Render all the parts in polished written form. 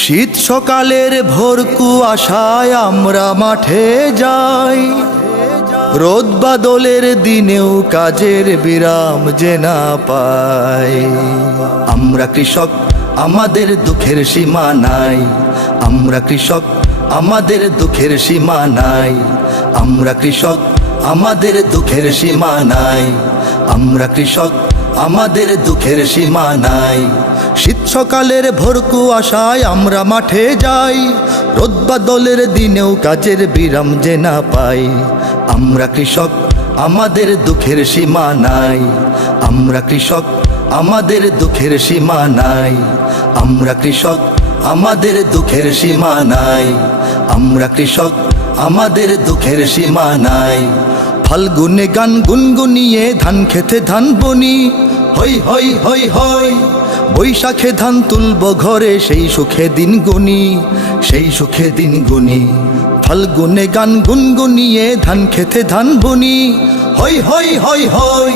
শীত সকালের ভোর কুয়াশায় আমরা মাঠে যাই, রোদ বাদলের দিনেও কাজের বিরাম যে না পাই। আমরা কৃষক, আমাদের দুঃখের সীমা নাই। আমরা কৃষক, আমাদের দুঃখের সীমা নাই। আমরা কৃষক, আমাদের দুঃখের সীমা নাই। আমরা কৃষক, আমাদের দুঃখের সীমা নাই। শীত সকালের ভোর কুয়াশায় আমরা মাঠে যাই, রোদ বাদলের দিনেও কাজের বিরাম যে না পাই। আমরা কৃষক, আমাদের দুঃখের সীমা নাই। আমরা কৃষক, আমাদের দুঃখের সীমা নাই। আমরা কৃষক, আমাদের দুঃখের সীমা নাই। আমরা কৃষক, আমাদের দুঃখের সীমা নাই। ফাল্গুনে গান গুনগুনিয়ে ধান খেতে ধান বনি, হই হই হই হই। বৈশাখে ধান তুলব ঘরে, সেই সুখে দিন গুনি, সেই সুখে দিন গুনি। ফাল্গুনে গান গুনগুনিয়ে ধান খেতে ধান বনি, হই হই হই হই।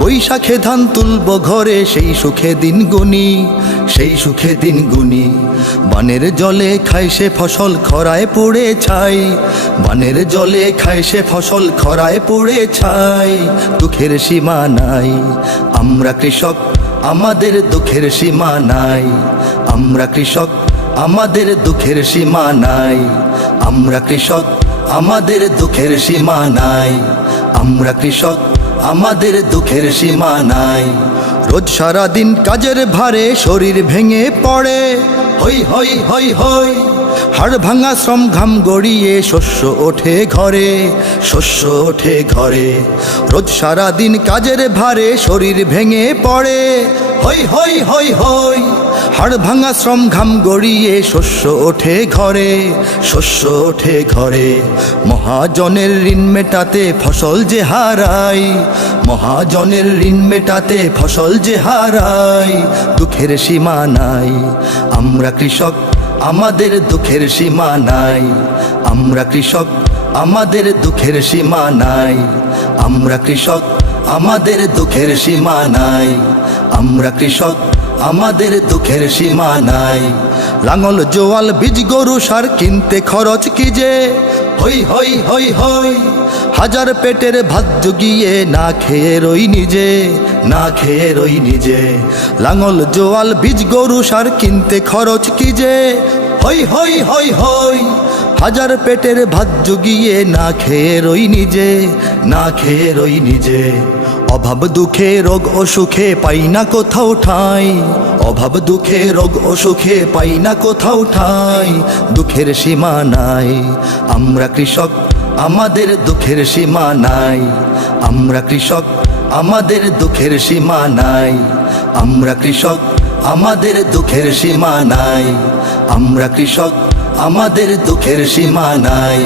বৈশাখে ধান তুলব ঘরে, সেই সুখে দিন গুনি, সেই সুখে দিন গুনি। বানের জলে খায় সে ফসল খরায় পড়ে ছাই। বানের জলে খায় সে ফসল খরায় পড়ে ছাই। দুঃখের সীমা নাই। আমরা কৃষক, আমাদের দুঃখের সীমা নাই। আমরা কৃষক, আমাদের দুঃখের সীমা নাই। আমরা কৃষক, আমাদের দুঃখের সীমা নাই। আমরা কৃষক, আমাদের দুঃখের সীমা নাই। রোজ সারাদিন কাজের ভারে শরীর ভেঙে পড়ে, হই হই হই হই। হাড় ভাঙা শ্রম ঘাম গড়িয়ে শস্য ওঠে ঘরে, শস্য ওঠে ঘরে। রোজ সারাদিন কাজের ভারে শরীর ভেঙে পড়ে, হই হই হই হই। হাড় ভাঙা শ্রম ঘাম গড়িয়ে শস্য ওঠে ঘরে, শস্য ওঠে ঘরে। মহাজনের ঋণ মেটাতে ফসল যে হারাই, মহাজনের ঋণ মেটাতে ফসল যে হারাই। দুঃখের সীমা নাই। আমরা কৃষক, আমাদের দুঃখের সীমা নাই। আমরা কৃষক, আমাদের দুঃখের সীমা নাই। আমরা কৃষক, আমাদের দুঃখের সীমা নাই। আমরা কৃষক, আমাদের দুঃখের সীমা নাই। লাঙল জোয়াল বীজ গরু সার কিনতে খরচ কি যে, হই হই হই হই। হাজার পেটের ভাত জুগিয়ে না খেয়ে রই নিজে, না খেয়ে রই নিজে। লাঙল জোয়াল বীজ গরু সার কিনতে খরচ কি যে, হই হই হই হই। হাজার পেটের ভাত জুগিয়ে না খেয়ে রই নিজে, না খেয়ে রই নিজে। অভাব দুঃখে রোগ অসুখে পাই না কোথাও ঠাঁই। অভাব দুঃখে রোগ অসুখে পাই না কোথাও ঠাঁই। দুঃখের সীমা নাই। আমরা কৃষক, আমাদের দুঃখের সীমা নাই। আমরা কৃষক, আমাদের দুঃখের সীমা নাই। আমরা কৃষক, আমাদের দুঃখের সীমা নাই। আমরা কৃষক, আমাদের দুঃখের সীমা নাই।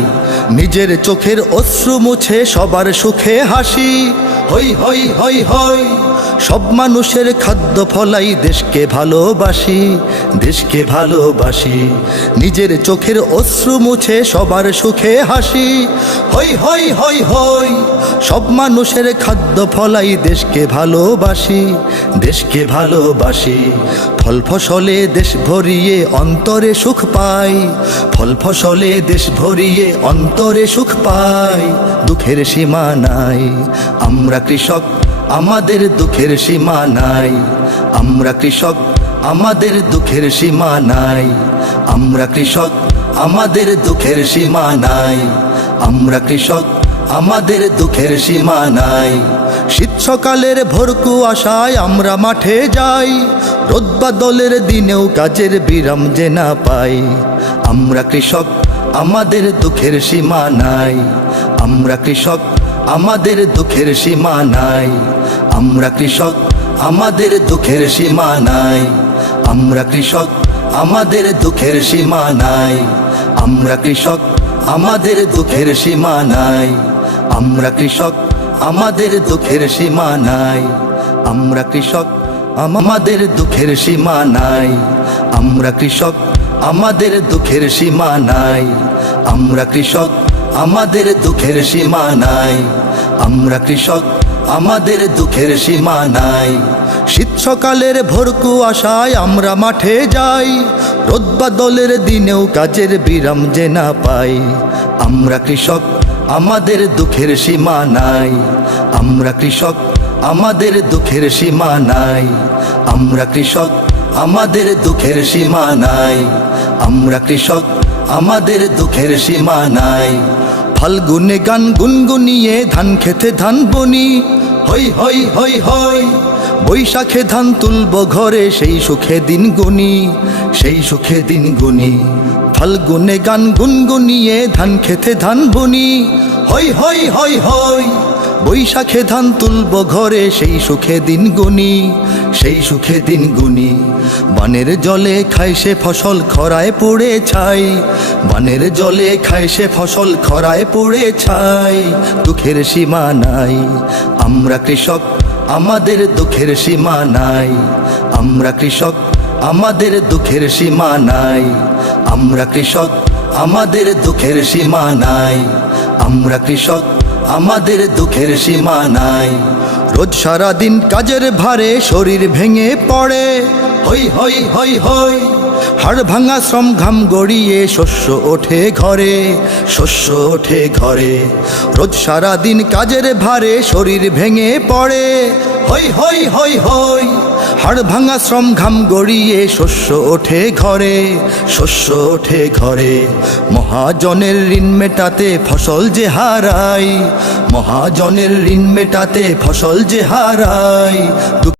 নিজের চোখের অশ্রু মুছে সবার সুখে হাসি, হই হই হই হই। সব মানুষের খাদ্য ফলাই দেশকে ভালোবাসি, দেশকে ভালোবাসি। নিজের চোখের অশ্রু মুছে সবার সুখে হাসি, হই হই হই হই। সব মানুষের খাদ্য ফলাই দেশকে ভালোবাসি, দেশকে ভালোবাসি। ফল ফসলে দেশ ভরিয়ে অন্তরে সুখ পাই। ফল ফসলে দেশ ভরিয়ে অন্তরে সুখ পাই। দুঃখের সীমা নাই। আমরা কৃষক, আমাদের দুঃখের সীমা নাই। আমরা কৃষক, আমাদের দুঃখের সীমা নাই। আমরা কৃষক, আমাদের দুঃখের সীমা নাই। আমরা কৃষক, আমাদের দুঃখের সীমা নাই। শীত সকালের ভোর কুয়াশায় আমরা মাঠে যাই, রোদ বাদলের দিনেও কাজের বিরাম যে না পাই। আমরা কৃষক, আমাদের দুঃখের সীমা নাই। আমরা কৃষক, আমাদের দুঃখের সীমা নাই। আমরা কৃষক, আমাদের দুঃখের সীমা নাই। আমরা কৃষক, আমাদের দুঃখের সীমা নাই। আমরা কৃষক, আমাদের দুঃখের সীমা নাই। আমরা কৃষক, আমাদের দুঃখের সীমা নাই। আমরা কৃষক, আমাদের দুঃখের সীমা নাই। আমরা কৃষক, আমাদের দুঃখের সীমা নাই। আমরা কৃষক, আমাদের দুঃখের সীমা নাই। আমরা কৃষক, আমাদের দুঃখের সীমা নাই। শীত সকালের ভোর কুয়াশায় আমরা মাঠে যাই, রোদ বাদলের দিনেও কাজের বিরাম যে না পাই। আমরা কৃষক, আমাদের দুঃখের সীমা নাই। আমরা কৃষক, আমাদের দুঃখের সীমা নাই। আমরা কৃষক, আমাদের দুঃখের সীমা নাই। আমরা কৃষক, আমাদের দুঃখের সীমা নাই। ফাল্গুনে গান গুনগুনিয়ে ধান খেতে ধান বনি, হই হই হই হই। বৈশাখে ধান তুলব ঘরে, সেই সুখে দিন গুনি, সেই সুখে দিন গুনি। ফাল্গুনে গান গুনগুনিয়ে ধান খেতে ধান বনি, হই হই হই হই। বৈশাখে ধান তুলব ঘরে, সেই সুখে দিন গুনি, সেই সুখে দিন গুনি। বানের জলে খায় সে ফসল খরায় পড়ে ছাই, বানের জলে খায় সে ফসল খরায় পড়ে ছাই। দুঃখের সীমা নাই। আমরা কৃষক, আমাদের দুঃখের সীমা নাই। আমরা কৃষক, আমাদের দুঃখের সীমা নাই। আমরা কৃষক, আমাদের দুঃখের সীমা নাই। আমরা কৃষক, আমাদের দুঃখের সীমা নাই। রোজ সারা দিন কাজের ভারে শরীর ভেঙে পড়ে, হই হই হই হই। হাড় ভাঙা শ্রম ঘাম গড়িয়ে শস্য ওঠে ঘরে, শস্য ওঠে ঘরে। রোজ সারা দিন কাজের ভারে শরীর ভেঙে পড়ে, হই হই হই হই। হাড় ভাঙা শ্রম ঘাম গড়িয়ে শস্য ওঠে ঘরে, শস্য ওঠে ঘরে। মহাজনের ঋণ মেটাতে ফসল যে হারাই, মহাজনের ঋণ মেটাতে ফসল যে হারাই।